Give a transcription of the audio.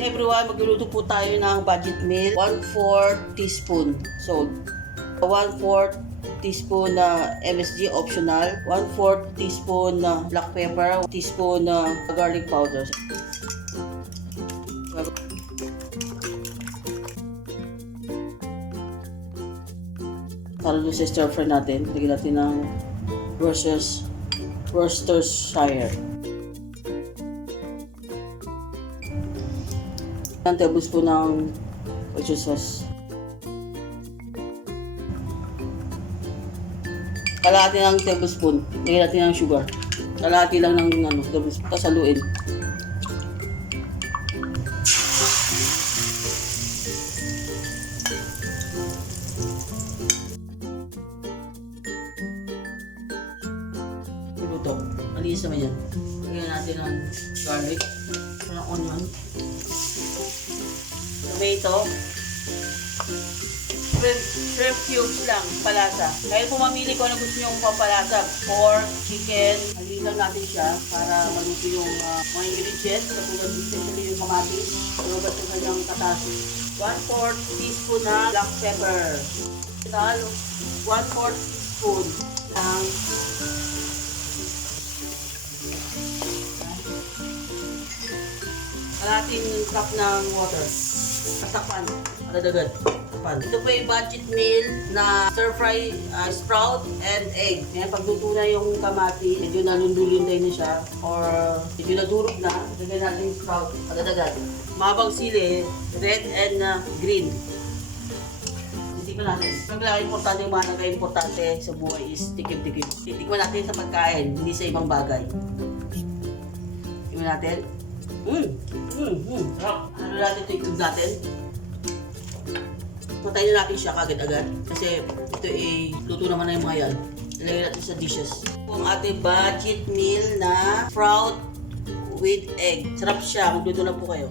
Everyone, magluluto po tayo ng budget meal. 1/4 teaspoon salt. 1/4 teaspoon na MSG optional. 1/4 teaspoon na black pepper. Teaspoon na garlic powder. Para doon sa stir fry natin, lagyan natin ng Worcestershire. 1 tablespoon ng oyster sauce. Kalahati ng tablespoon. Lagyan natin ng sugar. Kalahati lang ng tablespoon. Tapos haluin. Luto. Malinis naman yan. Lagyan natin ng garlic. Ng onion. Tomato. Shrimp cubes lang, palasa. Kaya po mamili ko ano gusto nyo papalasa. Pork, chicken. Halin lang natin siya para maluto yung mga ingredients. Katulad especially yung kamatis. Tulad sa kanyang katas. 1/4 teaspoon na black pepper. 1/4 teaspoon ng kalahating cup ng water. Takpan. Adagad. Ito po yung budget meal na stir-fry sprout and egg. Ngayon, pagluto na yung kamati, medyo nalundulunday na siya or medyo nadurog na, lagyan natin yung sprout. Adagad. Mabang sili, red and green. Titikman natin. Importante yung mga nagka-importante sa buhay is tikim-tikim. Titikman natin sa pagkain, hindi sa ibang bagay. Titikman natin. Ano natin ito yung natin? Patayin na natin siya kagad-agad kasi ito luto naman na yung mga yan. Ilagay natin sa dishes. Ito ang ating budget meal na sprout with egg. Sarap siya. Magluto na po kayo.